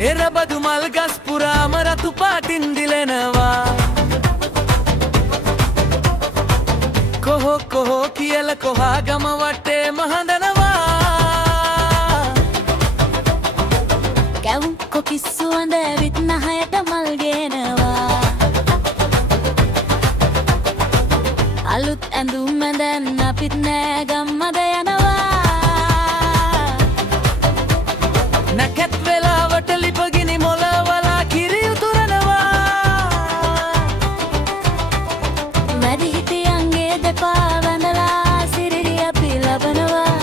එරබදු මල් ගස් පුරාම රතු පාටින් දිලෙනවා කොහො කොහො කියල කොහා ගම වටේම හඬනවා කැවුම් කොකිස්සු අඳ ඇවිත් නහයට මල් ගේනවා අලුත් ඇඳුම් ඇඳන් අපිත් නෑ ගම්මද යනවා නැකත් වෙලාවට ලිපගිනි මොලවලා කිරි උතුරනවා වැඩිහිටියන්ගේ දෙපා වැඳලා සිරිරිය අපි ලබනවා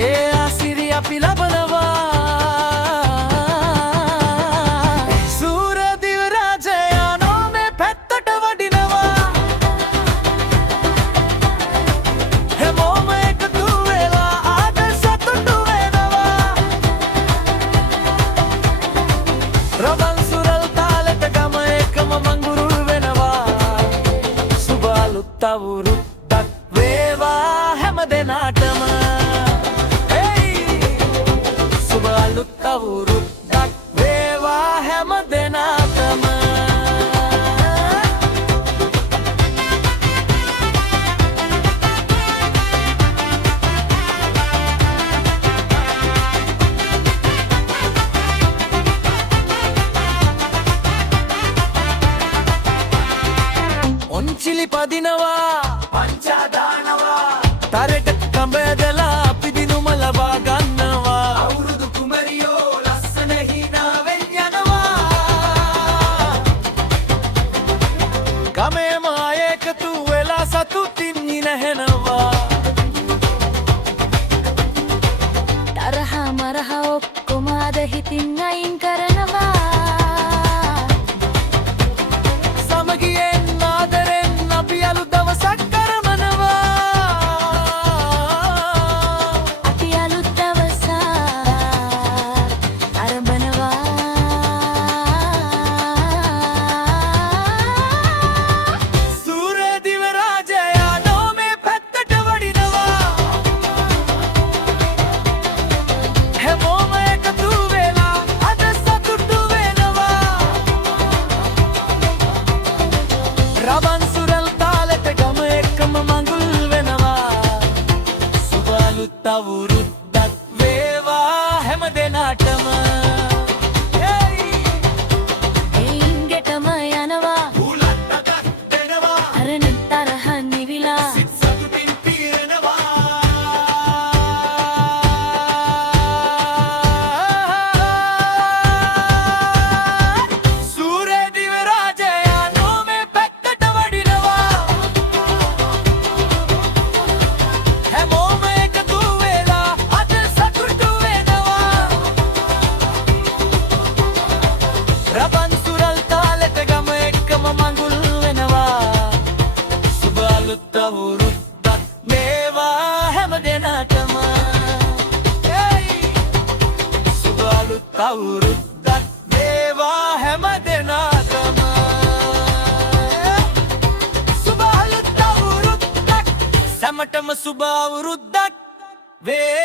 ඒ ආසිරිය අපි ලබනවා සූරදිව රාජයානෝ මේ පැත්තට වඩිනවා හැමෝම එකතු වෙලා ආද සතුටු වෙනවා රබන් සුරල් තාලෙට ගම එකම මංගුරුල් වෙනවා සුබ අලුත් අවුරුද්දක් වේවා හැම දෙනාටම සුබ අලුත් අවුරුද්දක් වේවා හැම දෙනාටම ඔන්චිලි පදිනවා පංචා දානවා තරට කඹයදලා අපි දිනුම ලබා ගන්නවා අවුරුදු කුමරියෝ ලස්සන හිනාවෙන් යනවා ගමේ මාය එකතු වෙලා සතුටින් නිනහෙනවා තරහා මරහා ඔක්කොම අද හිතින් අයින් කරනවා සමගියෙන් ආදරෙන් අපි අලුත් දවසක් කරමනවා අපි අලුත් දවසක් අරඹනවා සූරදිව රාජයානෝ මේ පැත්තට වඩිනවා හැමෝම එකතු වෙලා අද සතුටු වෙනවා රබන් සුරල් තාලෙට ගම එකම මඟුල් වෙනවා සුබ අලුත් අවුරුද්දක් වේවා හැම දෙනාටම එයින්ගෙටම යනවා උලත්තක් දෙනවා අරණ තරහ නිවිලා සතුටින් පිරෙනවා සූරදිව රාජයානෝ මේ පැත්තට වඩිනවා හැමෝම එකතු වෙලා අද සතුටු වෙනවා රබන් සුරල් තාලෙට ගම එක්කම මඟුල් වෙනවා සුබ අලුත් අවුරුද්දක් වේවා හැම දෙනාටම සුබ අලුත් අවුරුද්දක් වේවා හැම දෙනාටම සුබ අලුත් අවුරුද්දක් සැමටම සුබ අවුරුද්දක් වේ